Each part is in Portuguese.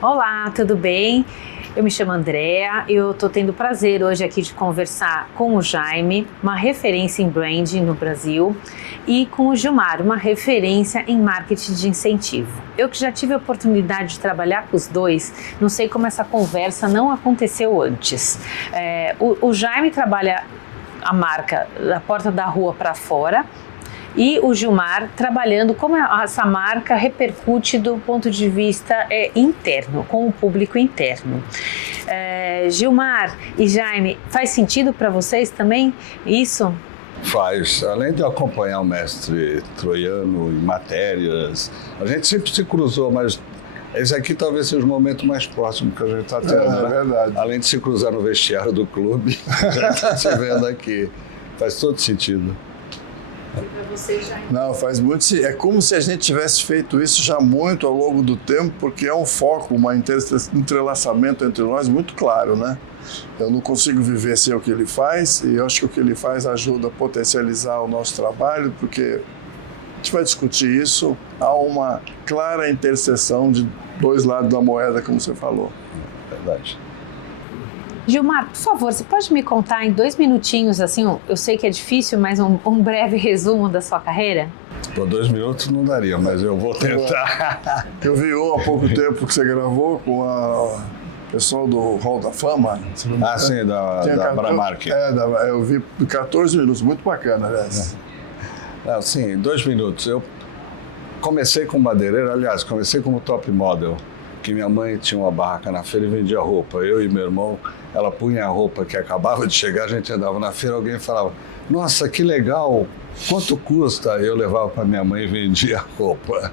Olá, tudo bem? Eu me chamo Andrea e eu estou tendo o prazer hoje aqui de conversar com o Jaime, uma referência em branding no Brasil, e com o Gilmar, uma referência em marketing de incentivo. Eu que já tive a oportunidade de trabalhar com os dois, não sei como essa conversa não aconteceu antes. O Jaime trabalha a marca da porta da rua para fora, e o Gilmar trabalhando como essa marca repercute do ponto de vista interno, com o público interno. Gilmar e Jaime, faz sentido para vocês também isso? Faz. Além de acompanhar o mestre Troiano em matérias, a gente sempre se cruzou, mas esse aqui talvez seja o momento mais próximo que a gente está tendo. É verdade. Além de se cruzar no vestiário do clube, a gente está se vendo aqui. Faz todo sentido. Não, faz muito. É como se a gente tivesse feito isso já muito ao longo do tempo, porque é um foco, um entrelaçamento entre nós muito claro, né? Eu não consigo viver sem o que ele faz, e eu acho que o que ele faz ajuda a potencializar o nosso trabalho, porque a gente vai discutir isso, há uma clara interseção de dois lados da moeda, como você falou. Verdade. Gilmar, por favor, você pode me contar em 2 minutinhos, assim, eu sei que é difícil, mas um breve resumo da sua carreira? Por 2 minutos não daria, mas eu vou tentar. Eu vi há pouco tempo que você gravou com o pessoal do Hall da Fama. Sim, da Bramark. Eu vi 14 minutos, muito bacana, aliás. Sim, 2 minutos. Eu comecei como madeireiro, aliás, comecei como top model, que minha mãe tinha uma barraca na feira e vendia roupa. Eu e meu irmão, ela punha a roupa que acabava de chegar, a gente andava na feira, alguém falava, nossa, que legal, quanto custa? Eu levava para minha mãe e vendia a roupa.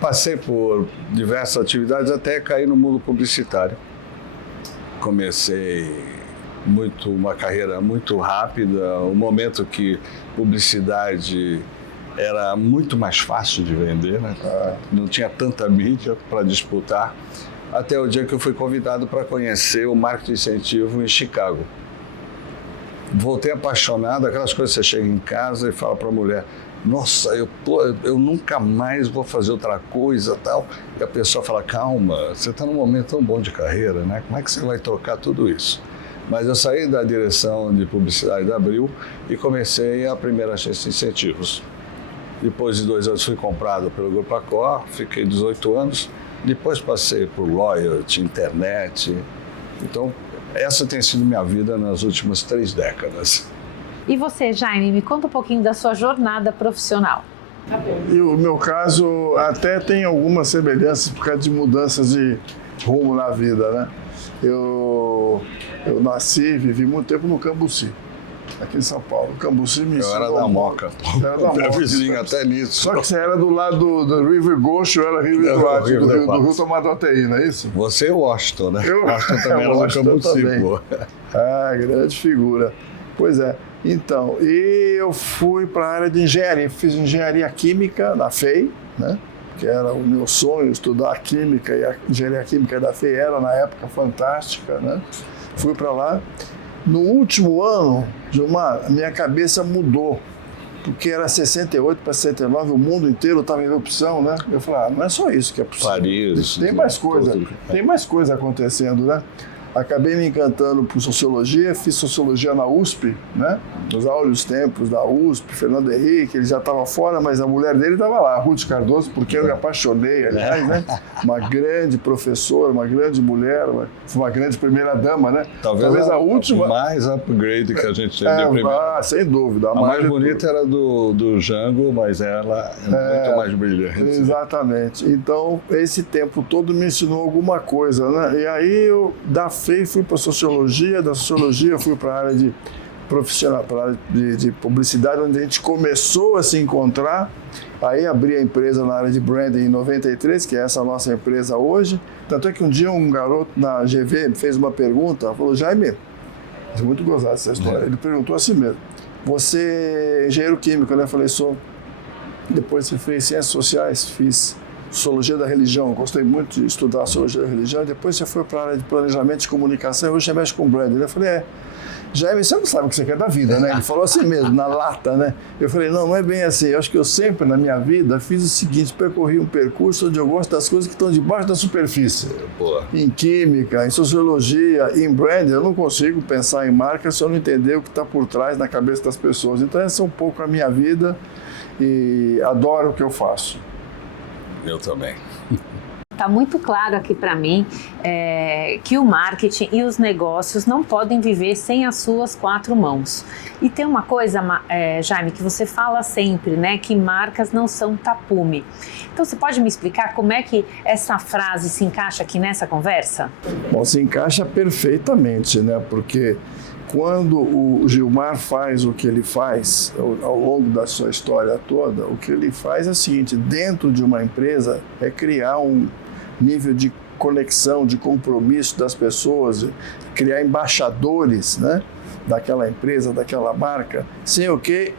Passei por diversas atividades até cair no mundo publicitário. Comecei uma carreira muito rápida, um momento que publicidade era muito mais fácil de vender, né? Não tinha tanta mídia para disputar, até o dia que eu fui convidado para conhecer o marketing incentivo em Chicago. Voltei apaixonado, aquelas coisas que você chega em casa e fala para a mulher, nossa, eu nunca mais vou fazer outra coisa, tal. E a pessoa fala, calma, você está num momento tão bom de carreira, né? Como é que você vai trocar tudo isso? Mas eu saí da direção de publicidade da Abril e comecei a primeira agência de incentivos. Depois de 2 anos fui comprado pelo Grupo Accor, fiquei 18 anos. Depois passei por loyalty, internet. Então, essa tem sido minha vida nas últimas 3 décadas. E você, Jaime, me conta um pouquinho da sua jornada profissional. Tá bom. E o meu caso até tem algumas semelhanças por causa de mudanças de rumo na vida, né? Eu nasci e vivi muito tempo no Cambuci, aqui em São Paulo. O Cambuci me ensinou... Eu era da Moca. Era da Moca. Vizinho até nisso. Só que você era do lado do River Gaucho, eu era River Plate, do Rio Tomadoteí, não é isso? Você é Washington, né? Eu Washington também era do Cambuci, pô. Grande figura. Pois é. Então, e eu fui para a área de engenharia. Fiz engenharia química na FEI, né? Que era o meu sonho, estudar química, e a engenharia química da FEI era, na época, fantástica, né? Fui para lá. No último ano, Gilmar, a minha cabeça mudou, porque era 68 para 69, o mundo inteiro estava em erupção, né? Eu falei, não é só isso que é possível. Paris. Tem mais coisa acontecendo, né? Acabei me encantando por sociologia, fiz sociologia na USP, né? Nos áureos tempos da USP, Fernando Henrique, ele já estava fora, mas a mulher dele estava lá, Ruth Cardoso, porque eu me apaixonei, aliás, né? Uma grande professora, uma grande mulher, uma grande primeira-dama, né? Talvez a última... mais upgrade que a gente teve de primeira. Sem dúvida. A mais bonita era do Django, mas ela é muito mais brilhante. Exatamente. Então, esse tempo todo me ensinou alguma coisa, né? E aí eu, da FEI, fui para sociologia, da sociologia fui para a área de profissional, para a área de publicidade, onde a gente começou a se encontrar. Aí abri a empresa na área de branding em 93, que é essa nossa empresa hoje. Tanto é que um dia um garoto na GV me fez uma pergunta, falou, Jaime, é muito gozado essa história, ele perguntou assim mesmo, você é engenheiro químico, né? Eu falei, sou. Depois você fez ciências sociais, fiz. sociologia da religião, gostei muito de estudar a sociologia da religião, e depois você foi para a área de planejamento de comunicação, e hoje você mexe com branding. Eu falei, Jaime, você não sabe o que você quer da vida, né? Ele falou assim mesmo, na lata, né? Eu falei, não é bem assim. Eu acho que eu sempre, na minha vida, fiz o seguinte, percorri um percurso onde eu gosto das coisas que estão debaixo da superfície. Boa. Em química, em sociologia, em branding, eu não consigo pensar em marca se eu não entender o que está por trás na cabeça das pessoas. Então, essa é um pouco a minha vida e adoro o que eu faço. Eu também. Está muito claro aqui para mim que o marketing e os negócios não podem viver sem as suas 4 mãos. E tem uma coisa, Jaime, que você fala sempre, né, que marcas não são tapume. Então você pode me explicar como é que essa frase se encaixa aqui nessa conversa? Bom, se encaixa perfeitamente, né, porque quando o Gilmar faz o que ele faz ao longo da sua história toda, o que ele faz é o seguinte, dentro de uma empresa é criar um nível de conexão, de compromisso das pessoas, criar embaixadores, né, daquela empresa, daquela marca, sem o que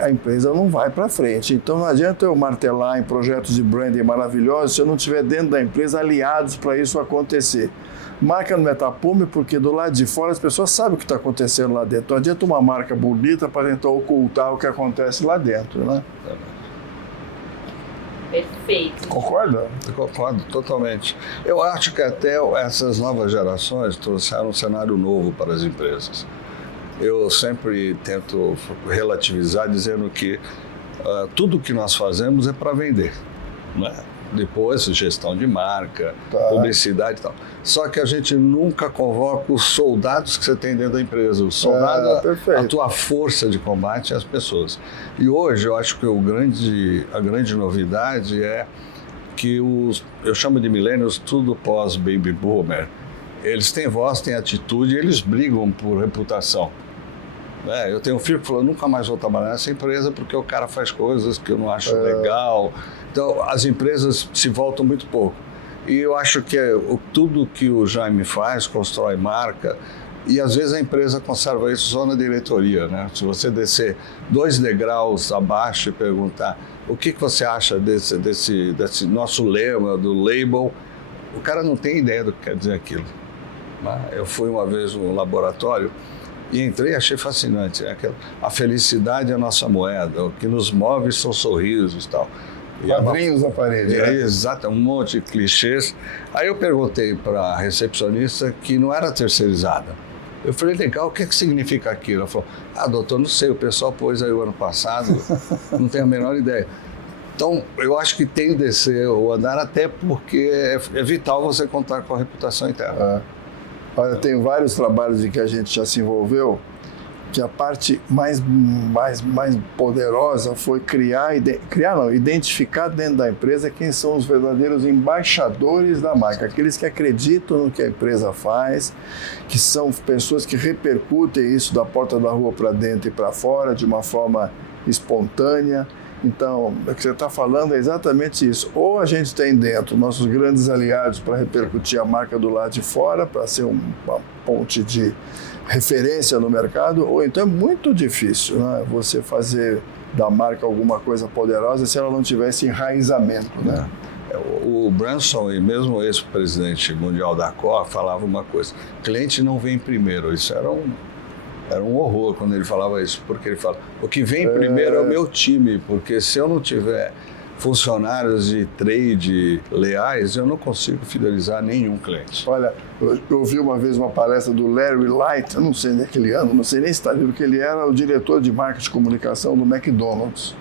a empresa não vai para frente. Então não adianta eu martelar em projetos de branding maravilhosos se eu não tiver dentro da empresa aliados para isso acontecer. Marca não é tapume porque do lado de fora as pessoas sabem o que está acontecendo lá dentro. Não adianta uma marca bonita para tentar ocultar o que acontece lá dentro, né? Perfeito. Concorda? Eu concordo totalmente. Eu acho que até essas novas gerações trouxeram um cenário novo para as empresas. Eu sempre tento relativizar dizendo que tudo que nós fazemos é para vender, né? Depois, gestão de marca, publicidade e tal. Só que a gente nunca convoca os soldados que você tem dentro da empresa. O soldado, a tua força de combate é as pessoas. E hoje eu acho que a grande novidade é que eu chamo de millennials, tudo pós-baby boomer, eles têm voz, têm atitude e eles brigam por reputação. Eu tenho um filho que falou, nunca mais vou trabalhar nessa empresa porque o cara faz coisas que eu não acho legal. Então, as empresas se voltam muito pouco. E eu acho que tudo que o Jaime faz, constrói marca, e às vezes a empresa conserva isso só na diretoria, né? Se você descer 2 degraus abaixo e perguntar o que você acha desse nosso lema, do label, o cara não tem ideia do que quer dizer aquilo. Eu fui uma vez num laboratório e entrei e achei fascinante. A felicidade é a nossa moeda, o que nos move são sorrisos e tal. Quadrinhos na parede. Exato, um monte de clichês. Aí eu perguntei para a recepcionista que não era terceirizada. Eu falei, legal, o que significa aquilo? Ela falou, doutor, não sei, o pessoal pôs aí o ano passado, não tenho a menor ideia. Então, eu acho que tem que descer o andar até porque é vital você contar com a reputação interna. Olha, tem vários trabalhos em que a gente já se envolveu, que a parte mais poderosa foi identificar dentro da empresa quem são os verdadeiros embaixadores da marca, aqueles que acreditam no que a empresa faz, que são pessoas que repercutem isso da porta da rua para dentro e para fora de uma forma espontânea. Então, o que você está falando é exatamente isso. Ou a gente tem dentro nossos grandes aliados para repercutir a marca do lado de fora, para ser uma ponte de referência no mercado, ou então é muito difícil, né, você fazer da marca alguma coisa poderosa se ela não tivesse enraizamento, né? O Branson e mesmo o ex-presidente mundial da Accor falava uma coisa, cliente não vem primeiro, isso era um horror quando ele falava isso, porque ele fala, o que vem primeiro é o meu time, porque se eu não tiver funcionários de trade leais, eu não consigo fidelizar nenhum cliente. Olha, eu ouvi uma vez uma palestra do Larry Light, eu não sei naquele ano, não sei nem se está vivo, que ele era o diretor de marketing e comunicação do McDonald's.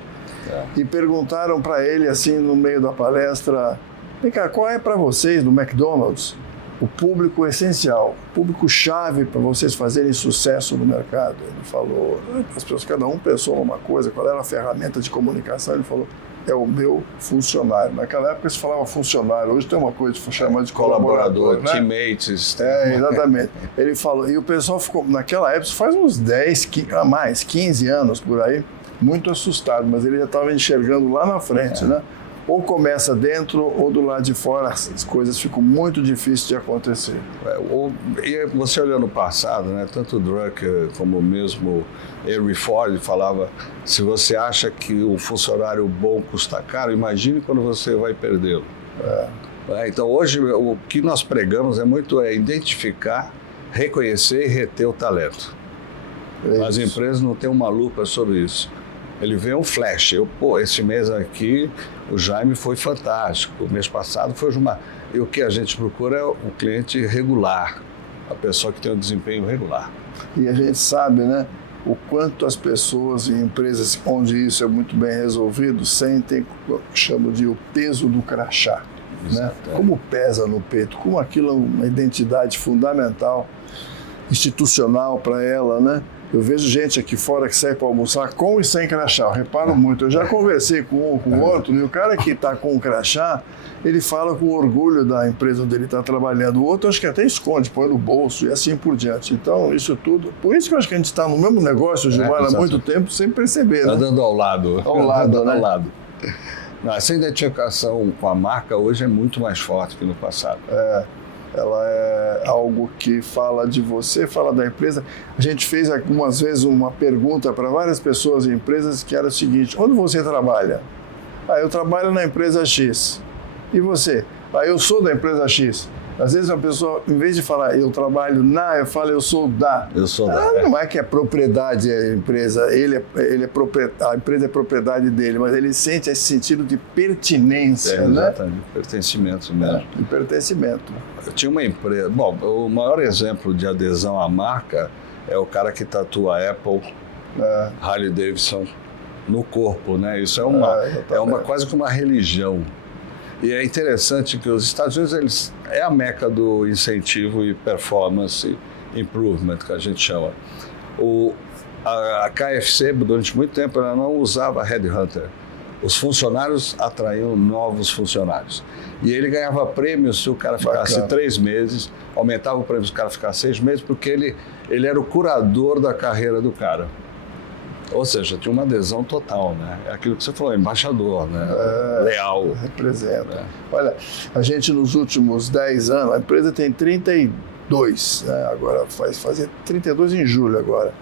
E perguntaram para ele, assim, no meio da palestra, vem cá, qual é para vocês do McDonald's o público essencial, o público-chave para vocês fazerem sucesso no mercado? Ele falou, as pessoas, cada um pensou numa coisa, qual era a ferramenta de comunicação, ele falou, é o meu funcionário. Naquela época se falava funcionário, hoje tem uma coisa de chamar de colaborador, né? Teammates. Exatamente. Ele falou, e o pessoal ficou, naquela época, faz uns 15 anos por aí, muito assustado, mas ele já estava enxergando lá na frente, né? ou começa dentro ou do lado de fora, as coisas ficam muito difíceis de acontecer. E você olhando no passado, né, tanto o Drucker como o mesmo Henry Ford falava, se você acha que um funcionário bom custa caro, imagine quando você vai perdê-lo. Então hoje o que nós pregamos é identificar, reconhecer e reter o talento. As empresas não têm uma lupa sobre isso. Ele vê um flash. Esse mês aqui o Jaime foi fantástico, o mês passado foi uma... E o que a gente procura é o cliente regular, a pessoa que tem um desempenho regular. E a gente sabe, né, o quanto as pessoas em empresas onde isso é muito bem resolvido sentem o que chamo de o peso do crachá. Né? Como pesa no peito, como aquilo é uma identidade fundamental, institucional para ela, né? Eu vejo gente aqui fora que sai para almoçar com e sem crachá, eu reparo muito. Eu já conversei com um, com o outro, e o cara que está com o crachá, ele fala com orgulho da empresa onde ele está trabalhando. O outro acho que até esconde, põe no bolso e assim por diante. Então, isso tudo... Por isso que eu acho que a gente está no mesmo negócio, Gilmar, há muito tempo, sem perceber. Está né? dando ao lado. Ao lado, né? Ao lado. Essa identificação com a marca hoje é muito mais forte que no passado. Ela é algo que fala de você, fala da empresa. A gente fez algumas vezes uma pergunta para várias pessoas em empresas que era o seguinte: onde você trabalha? Eu trabalho na empresa X. E você? Eu sou da empresa X. Às vezes uma pessoa, em vez de falar eu trabalho na, eu falo eu sou da. Eu sou da. Não é que é propriedade a empresa, a empresa é propriedade dele, mas ele sente esse sentido de pertinência, né? Exatamente, pertencimento mesmo. De pertencimento. Eu tinha uma empresa... Bom, o maior exemplo de adesão à marca é o cara que tatua Apple, Harley Davidson no corpo, né? Isso é quase que uma religião. E é interessante que os Estados Unidos é a meca do incentivo e performance improvement, que a gente chama. A KFC, durante muito tempo, ela não usava headhunter. Os funcionários atraíam novos funcionários. E ele ganhava prêmio se o cara ficasse 3 meses, aumentava o prêmio se o cara ficasse 6 meses, porque ele era o curador da carreira do cara. Ou seja, tinha uma adesão total, né? É aquilo que você falou, embaixador, né? Leal. Representa. Olha, a gente nos últimos 10 anos, a empresa tem 32, né? Agora vai fazer 32 em julho agora.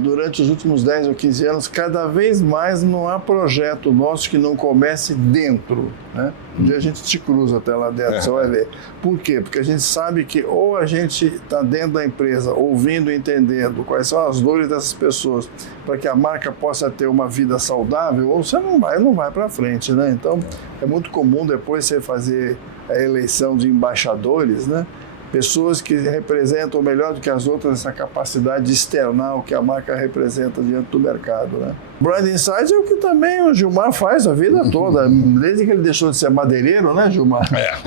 Durante os últimos 10 ou 15 anos, cada vez mais não há projeto nosso que não comece dentro, né? Um dia a gente te cruza até lá dentro, você vai ver. Por quê? Porque a gente sabe que ou a gente está dentro da empresa, ouvindo e entendendo quais são as dores dessas pessoas, para que a marca possa ter uma vida saudável, ou você não vai para frente, né? Então, é muito comum depois você fazer a eleição de embaixadores, né? Pessoas que representam melhor do que as outras essa capacidade de externar o que a marca representa diante do mercado, né? Brand Insights é o que também o Gilmar faz a vida toda, desde que ele deixou de ser madeireiro, né, Gilmar?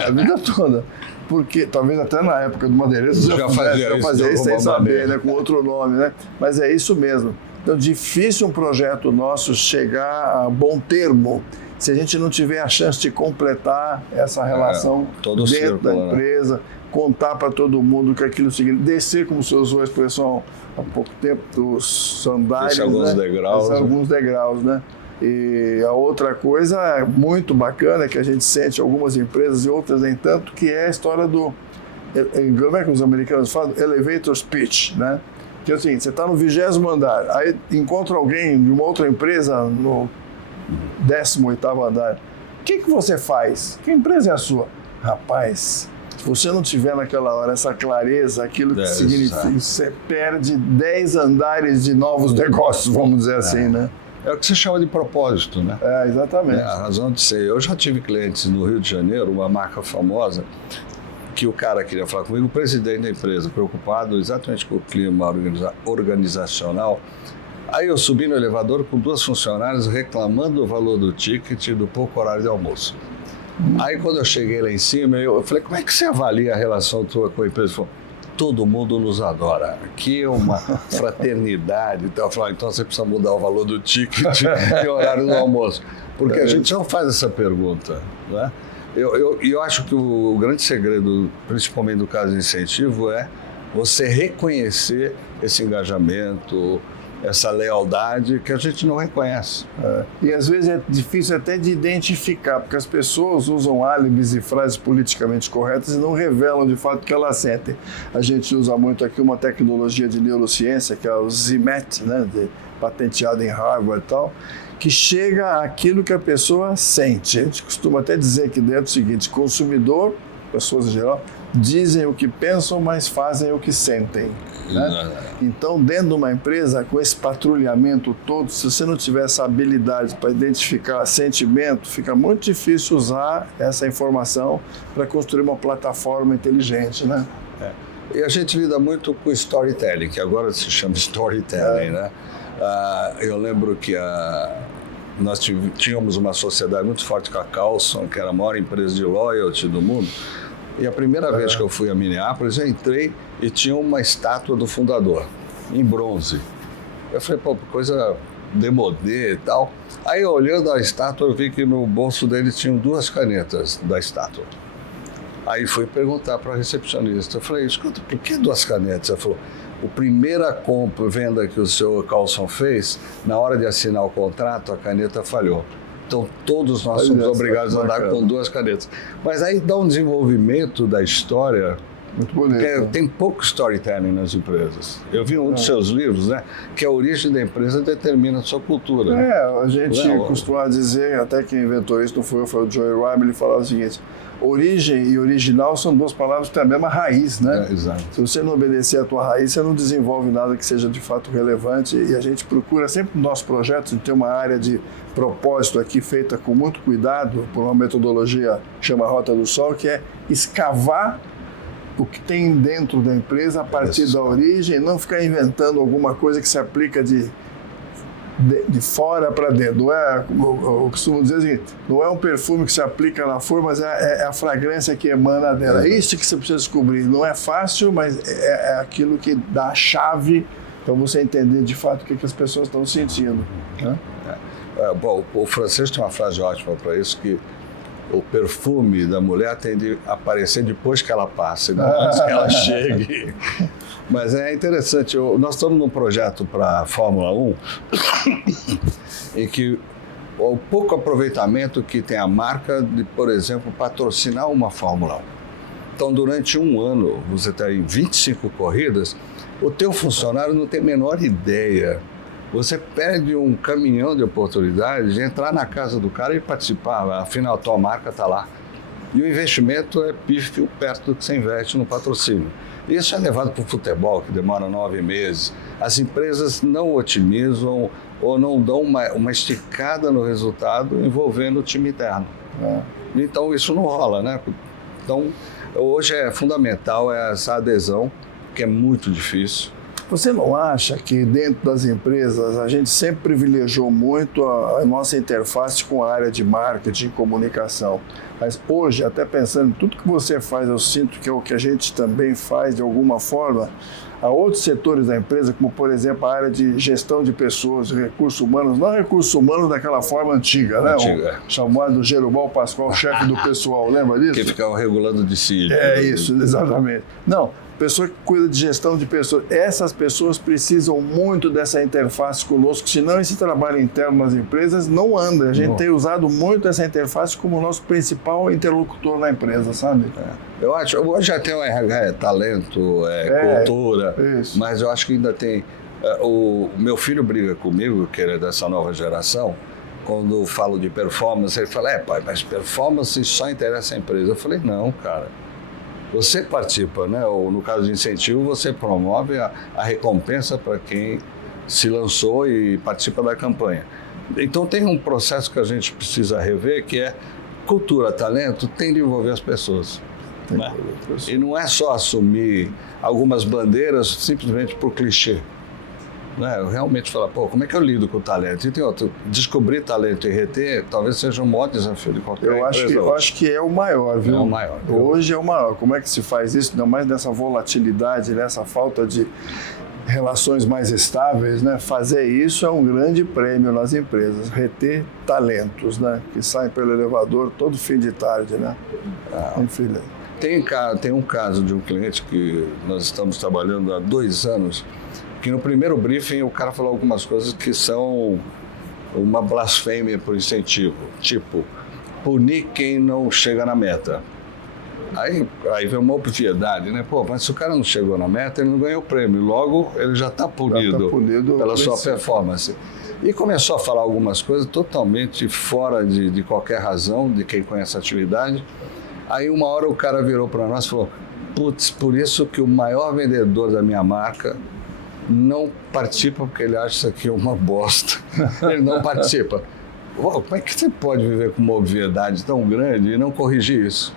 A vida toda. Porque, talvez até na época do madeireiro você já fazia isso sem saber, né, com outro nome, né? Mas é isso mesmo. Então, difícil um projeto nosso chegar a bom termo se a gente não tiver a chance de completar essa relação dentro da empresa, né? Contar para todo mundo que aquilo seguinte, descer, como você usou a expressão há pouco tempo, dos sandálios, alguns degraus. Alguns degraus, né? E a outra coisa muito bacana que a gente sente em algumas empresas e outras nem tanto, que é a história do, como é que os americanos falam? Elevator speech, né? Que é o seguinte, você está no 20º andar, aí encontra alguém de uma outra empresa no 18º andar. O que você faz? Que empresa é a sua? Rapaz, se você não tiver naquela hora essa clareza, aquilo que significa, você perde 10 andares de novos negócios, vamos dizer assim, né? É o que se chama de propósito, né? Exatamente. A razão de ser. Eu já tive clientes no Rio de Janeiro, uma marca famosa, que o cara queria falar comigo, o presidente da empresa, preocupado exatamente com o clima organizacional. Aí eu subi no elevador com 2 funcionárias reclamando do valor do ticket e do pouco horário de almoço. Aí quando eu cheguei lá em cima, eu falei, como é que você avalia a relação tua com a empresa? Ele falou, todo mundo nos adora, aqui é uma fraternidade. Então eu falei, então você precisa mudar o valor do ticket e o horário do almoço. Porque a gente não faz essa pergunta, né? Eu acho que o grande segredo, principalmente no caso de incentivo, é você reconhecer esse engajamento, essa lealdade que a gente não reconhece. E às vezes é difícil até de identificar, porque as pessoas usam álibis e frases politicamente corretas e não revelam de fato o que elas sentem. A gente usa muito aqui uma tecnologia de neurociência, que é o ZMAT, né, patenteado em Harvard e tal, que chega àquilo que a pessoa sente. A gente costuma até dizer aqui dentro o seguinte: consumidor, pessoas em geral, dizem o que pensam, mas fazem o que sentem. Né? Então, dentro de uma empresa, com esse patrulhamento todo, se você não tiver essa habilidade para identificar sentimento, fica muito difícil usar essa informação para construir uma plataforma inteligente, né? E a gente lida muito com storytelling, que agora se chama storytelling, né? Eu lembro que nós tínhamos uma sociedade muito forte com a Carlson, que era a maior empresa de loyalty do mundo. E a primeira vez que eu fui a Minneapolis, eu entrei e tinha uma estátua do fundador, em bronze. Eu falei, pô, coisa demodê e tal. Aí, olhando a estátua, eu vi que no bolso dele tinham 2 canetas da estátua. Aí fui perguntar para a recepcionista. Eu falei, escuta, por que 2 canetas? Ela falou, a primeira venda que o senhor Carlson fez, na hora de assinar o contrato, a caneta falhou. Então, todos nós somos obrigados a andar com 2 canetas. Mas aí dá um desenvolvimento da história. Muito bonito. Tem pouco storytelling nas empresas. Eu vi um dos seus livros, né? Que a origem da empresa determina a sua cultura. A gente costuma dizer, até quem inventou isso não foi eu, foi o Joey Ryman, ele falava o seguinte: origem e original são 2 palavras que têm a mesma raiz, né? Exato. Se você não obedecer a tua raiz, você não desenvolve nada que seja de fato relevante, e a gente procura sempre nos nossos projetos ter uma área de propósito aqui feita com muito cuidado, por uma metodologia que chama Rota do Sol, que é escavar o que tem dentro da empresa a partir da origem, não ficar inventando alguma coisa que se aplica de fora para dentro. Não é, eu costumo dizer assim, não é um perfume que se aplica na flor, mas é a fragrância que emana dela. É isso que você precisa descobrir. Não é fácil, mas é aquilo que dá a chave para você entender de fato o que as pessoas estão sentindo. Né? Bom, o francês tem uma frase ótima para isso, que o perfume da mulher tem de aparecer depois que ela passa, não antes que ela chegue. Mas é interessante, nós estamos num projeto para a Fórmula 1 em que o pouco aproveitamento que tem a marca de, por exemplo, patrocinar uma Fórmula 1. Então, durante um ano, você tem 25 corridas, o teu funcionário não tem a menor ideia. Você perde um caminhão de oportunidades de entrar na casa do cara e participar, afinal a tua marca está lá. E o investimento é pífio perto do que você investe no patrocínio. Isso é levado para o futebol, que demora 9 meses. As empresas não otimizam ou não dão uma esticada no resultado envolvendo o time interno. Então isso não rola, né? Então hoje é fundamental essa adesão, que é muito difícil. Você não acha que dentro das empresas a gente sempre privilegiou muito a nossa interface com a área de marketing e comunicação? Mas hoje, até pensando em tudo que você faz, eu sinto que é o que a gente também faz de alguma forma. Há outros setores da empresa, como por exemplo a área de gestão de pessoas, recursos humanos, não recursos humanos daquela forma antiga, né? Chamado Jerubal Pascoal, chefe do pessoal, lembra disso? Que ficava regulando de si. É isso, exatamente. Não, pessoa que cuida de gestão de pessoas, essas pessoas precisam muito dessa interface conosco, senão esse trabalho interno nas empresas não anda. A gente tem usado muito essa interface como nosso principal interlocutor na empresa, sabe? Eu acho, hoje já tem o RH, talento, cultura, mas eu acho que ainda tem... O meu filho briga comigo, que ele é dessa nova geração, quando eu falo de performance, ele fala, pai, mas performance só interessa a empresa. Eu falei, não, cara. Você participa, né? Ou no caso de incentivo, você promove a recompensa para quem se lançou e participa da campanha. Então tem um processo que a gente precisa rever, que é cultura, talento, tem de envolver as pessoas. Né? E não é só assumir algumas bandeiras simplesmente por clichê. Né? Eu realmente falar, como é que eu lido com o talento? E tem outro, descobrir talento e reter talvez seja o maior desafio de qualquer empresa. Eu acho que é o maior, viu? É o maior. Hoje é o maior. Como é que se faz isso? Ainda mais nessa volatilidade, nessa falta de relações mais estáveis, né? Fazer isso é um grande prêmio nas empresas. Reter talentos, né? Que saem pelo elevador todo fim de tarde, né? Enfim. Tem um caso de um cliente que nós estamos trabalhando há 2 anos, que no primeiro briefing o cara falou algumas coisas que são uma blasfêmia por incentivo, tipo, punir quem não chega na meta. Aí vem uma obviedade, né? Pô, mas se o cara não chegou na meta, ele não ganhou o prêmio, logo ele já está punido pela sua performance. E começou a falar algumas coisas totalmente fora de qualquer razão, de quem conhece a atividade. Aí uma hora o cara virou para nós e falou, putz, por isso que o maior vendedor da minha marca não participa, porque ele acha isso aqui uma bosta. Ele não participa. Como é que você pode viver com uma obviedade tão grande e não corrigir isso?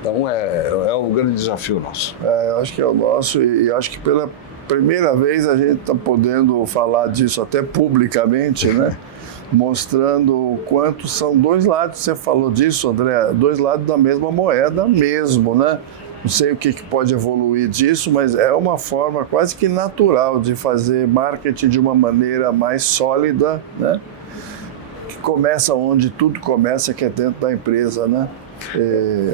Então é o grande desafio nosso. Eu acho que é o nosso e acho que pela primeira vez a gente está podendo falar disso até publicamente, né? Mostrando o quanto são dois lados, você falou disso, André, dois lados da mesma moeda mesmo, né? Não sei o que pode evoluir disso, mas é uma forma quase que natural de fazer marketing de uma maneira mais sólida, né? Que começa onde tudo começa, que é dentro da empresa, né?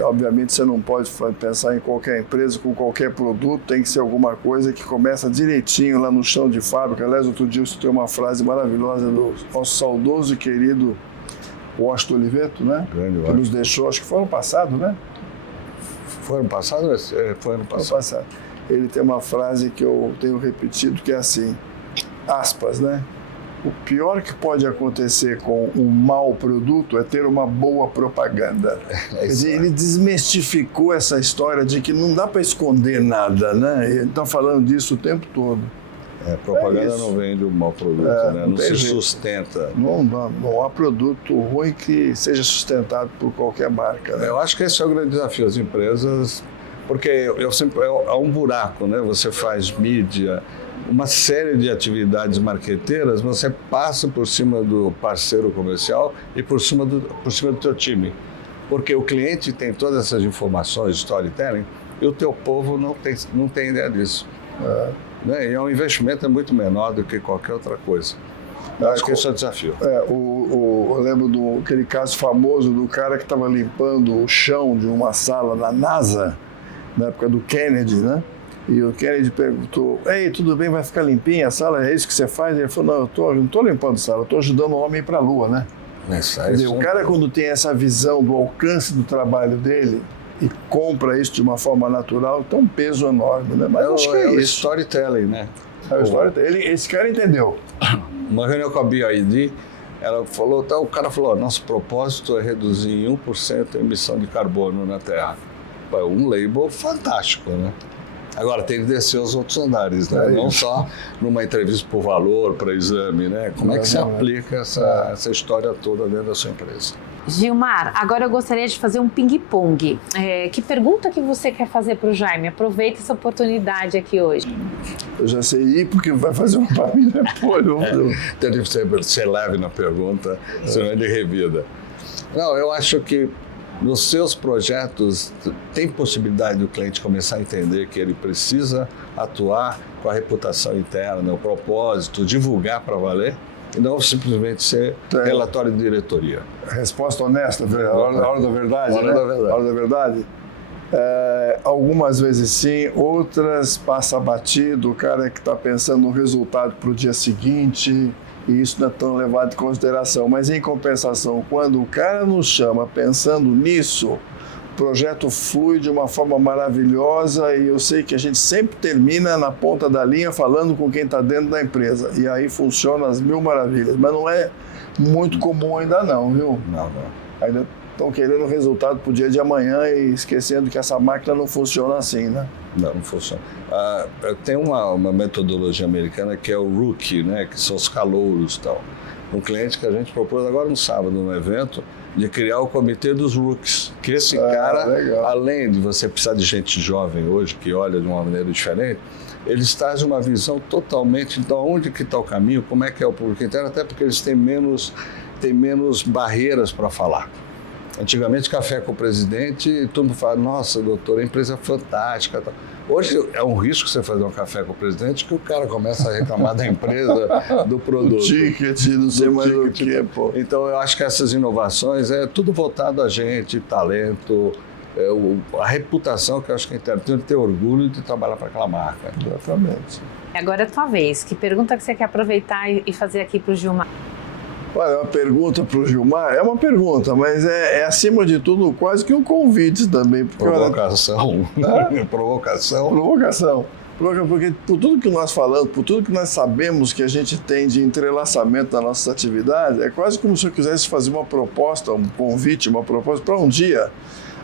Obviamente você não pode pensar em qualquer empresa com qualquer produto, tem que ser alguma coisa que começa direitinho lá no chão de fábrica. Aliás, outro dia eu citei uma frase maravilhosa do nosso saudoso e querido Washington Oliveto, né? Que nos deixou, acho que foi ano passado, né? Foi ano passado? Foi ano passado. Foi passado. Ele tem uma frase que eu tenho repetido que é assim, aspas, né? O pior que pode acontecer com um mau produto é ter uma boa propaganda. Quer dizer, ele desmistificou essa história de que não dá para esconder nada, né? Ele está falando disso o tempo todo. Propaganda não vende um mau produto, né? Não se sustenta. Não há produto ruim que seja sustentado por qualquer marca, né? Eu acho que esse é o grande desafio. As empresas, porque há um buraco, né? Você faz mídia, uma série de atividades marqueteiras, você passa por cima do parceiro comercial e por cima do teu time. Porque o cliente tem todas essas informações, storytelling, e o teu povo não tem ideia disso. Né? E é um investimento muito menor do que qualquer outra coisa. Eu acho que esse é o desafio. Eu lembro daquele caso famoso do cara que estava limpando o chão de uma sala da NASA, na época do Kennedy, né? E o Kennedy perguntou, ei, tudo bem, vai ficar limpinha a sala? É isso que você faz? Ele falou, não, eu não estou limpando a sala, eu estou ajudando o homem a ir para a Lua, né? Quer dizer, o cara, quando tem essa visão do alcance do trabalho dele e compra isso de uma forma natural, tem um peso enorme, né? Mas acho que é isso. Storytelling, né? Esse cara entendeu. Uma reunião com a BID, ela falou, o cara falou, nosso propósito é reduzir em 1% a emissão de carbono na Terra. Um label fantástico, né? Agora, tem que descer os outros andares, né? Não só numa entrevista por valor, para exame, né? Como é que se aplica essa história toda dentro da sua empresa? Gilmar, agora eu gostaria de fazer um ping-pong. Que pergunta que você quer fazer para o Jaime? Aproveita essa oportunidade aqui hoje. Eu já sei ir, porque vai fazer uma para mim depois. Tem que ser leve na pergunta, senão é de revida. Não, eu acho que nos seus projetos, tem possibilidade do cliente começar a entender que ele precisa atuar com a reputação interna, o propósito, divulgar para valer, e não simplesmente ser relatório de diretoria. Resposta honesta, a hora da verdade, né? A hora da verdade. Algumas vezes sim, outras passa batido, o cara que está pensando no resultado para o dia seguinte, e isso não é tão levado em consideração. Mas, em compensação, quando o cara nos chama pensando nisso, o projeto flui de uma forma maravilhosa e eu sei que a gente sempre termina na ponta da linha falando com quem está dentro da empresa. E aí funciona às mil maravilhas. Mas não é muito comum ainda não, viu? Não. Ainda estão querendo o resultado para o dia de amanhã e esquecendo que essa máquina não funciona assim, né? Não funciona. Tem uma metodologia americana que é o Rookie, né? Que são os calouros e tal. Um cliente que a gente propôs agora no sábado, num evento, de criar o comitê dos rookies. Que esse cara, legal. Além de você precisar de gente jovem hoje, que olha de uma maneira diferente, eles trazem uma visão totalmente de onde que está o caminho, como é que é o público interno, até porque eles têm menos barreiras para falar. Antigamente, café com o presidente, todo mundo fala, nossa, doutor, a empresa é fantástica. Hoje é um risco você fazer um café com o presidente que o cara começa a reclamar da empresa, do produto. O ticket, não sei mais o que, pô. Então, eu acho que essas inovações é tudo voltado a gente, talento, a reputação que eu acho que a gente tem que ter orgulho de trabalhar para aquela marca. Exatamente. Agora é a tua vez. Que pergunta que você quer aproveitar e fazer aqui para o Gilmar? Olha, uma pergunta para o Gilmar, é uma pergunta, mas é acima de tudo quase que um convite também. Porque, provocação. Provocação. Porque por tudo que nós falamos, por tudo que nós sabemos que a gente tem de entrelaçamento das nossas atividades, é quase como se eu quisesse fazer uma proposta, um convite, uma proposta para um dia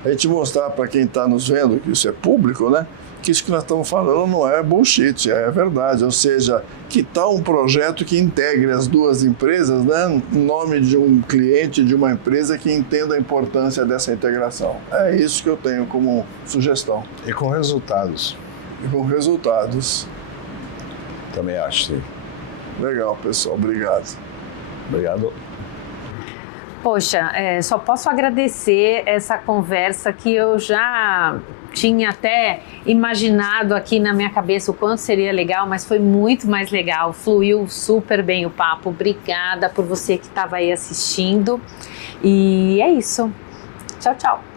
a gente mostrar para quem está nos vendo, que isso é público, né? Que isso que nós estamos falando não é bullshit, é verdade. Ou seja, que tal um projeto que integre as duas empresas, né, em nome de um cliente, de uma empresa que entenda a importância dessa integração. É isso que eu tenho como sugestão. E com resultados. E com resultados. Também acho, sim. Legal, pessoal. Obrigado. Obrigado. Poxa, só posso agradecer essa conversa que eu já tinha até imaginado aqui na minha cabeça o quanto seria legal, mas foi muito mais legal, fluiu super bem o papo. Obrigada por você que estava aí assistindo e é isso. Tchau, tchau.